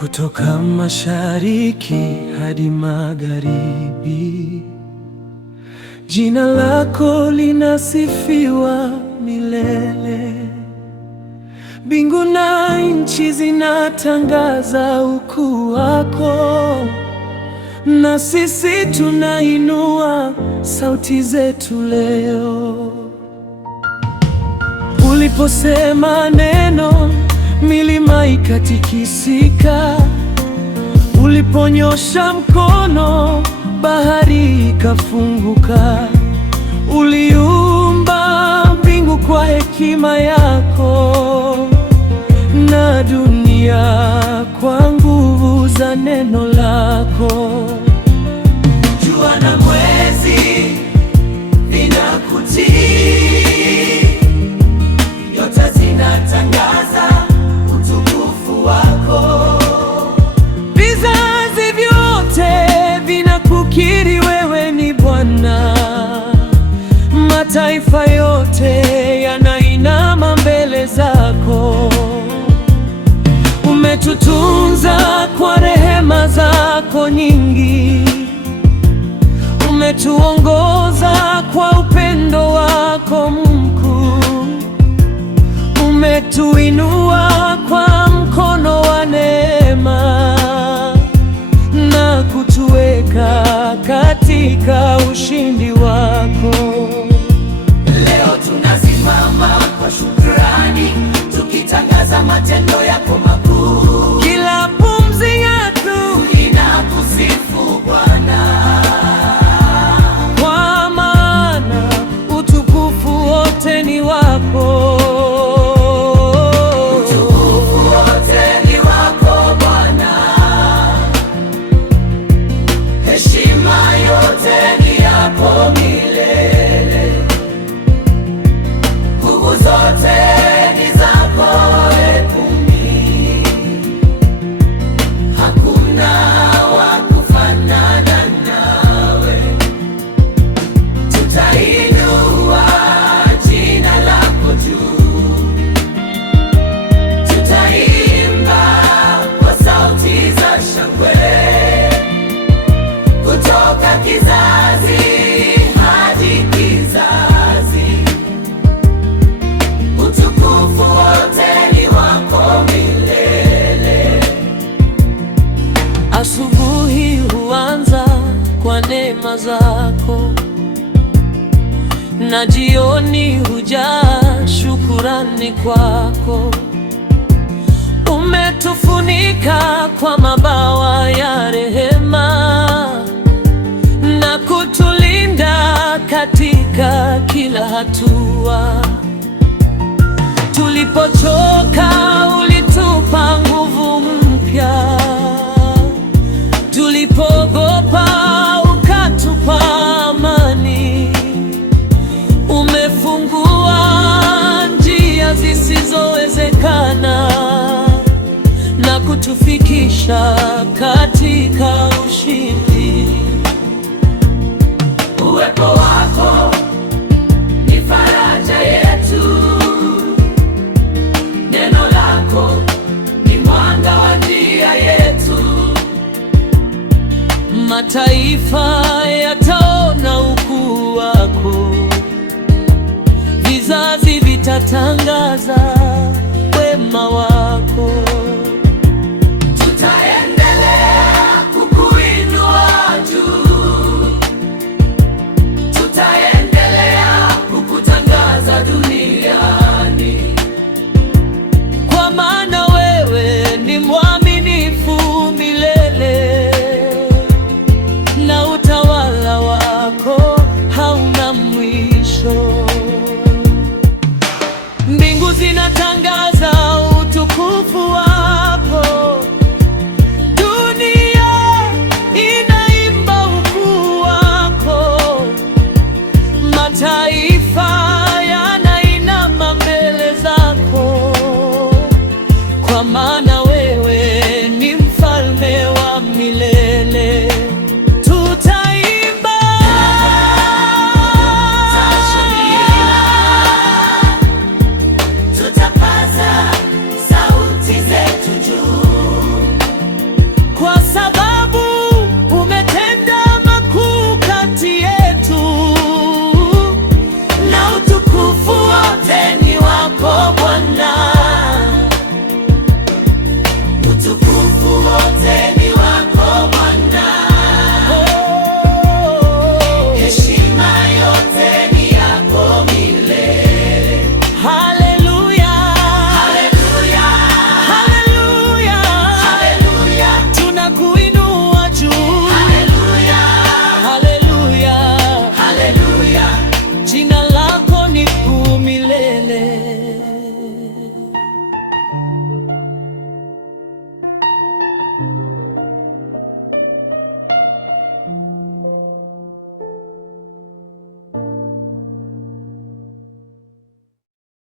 Kutoka mashariki hadi magharibi, jina lako linasifiwa milele. Mbingu na nchi zinatangaza ukuu wako, na sisi tunainua sauti zetu leo. Uliposema neno, milima ikatikisika. Uliponyosha mkono, bahari ikafunguka. Uliumba mbingu kwa hekima yako, na dunia kwa nguvu za neno lako. Jua na mwezi vinakutii, nyota zinatangaza utukufu wako. Vizazi vyote vinakukiri wewe ni Bwana. Mataifa yote yanainama mbele zako. Umetutunza kwa rehema zako nyingi, umetuongoza kwa upendo wako mkuu, umetuinua kwa mkono wa neema na kutuweka katika ushindi wako. Leo tunasimama kwa shukrani, tukitangaza matendo yako makuu. Kila pumzi yetu inakusifu Bwana, kwa maana utukufu wote ni wako. Utukufu wote ni wako Bwana, heshima yote ni yako milele. Nguvu zote ni zako Ekumi, hakuna wa kufanana nawe. Tutainua jina lako juu, tutaimba kwa sauti za shangwe, kutoka kizazi hadi kizazi. Utukufu wote ni wako milele. Asubuhi huanza kwa neema zako, na jioni hujaa shukurani kwako. Umetufunika kwa mabawa ya rehema na kutulinda katika kila hatua. Tulipochoka ulitupa nguvu mpya, tulipoogopa ukatupa amani. Umefungua njia zisizowezekana na kutufikisha katika ushindi. Uwepo wako ni faraja yetu, neno lako ni mwanga wa njia yetu. Mataifa yataona ukuu wako, vizazi vitatangaza wema wako.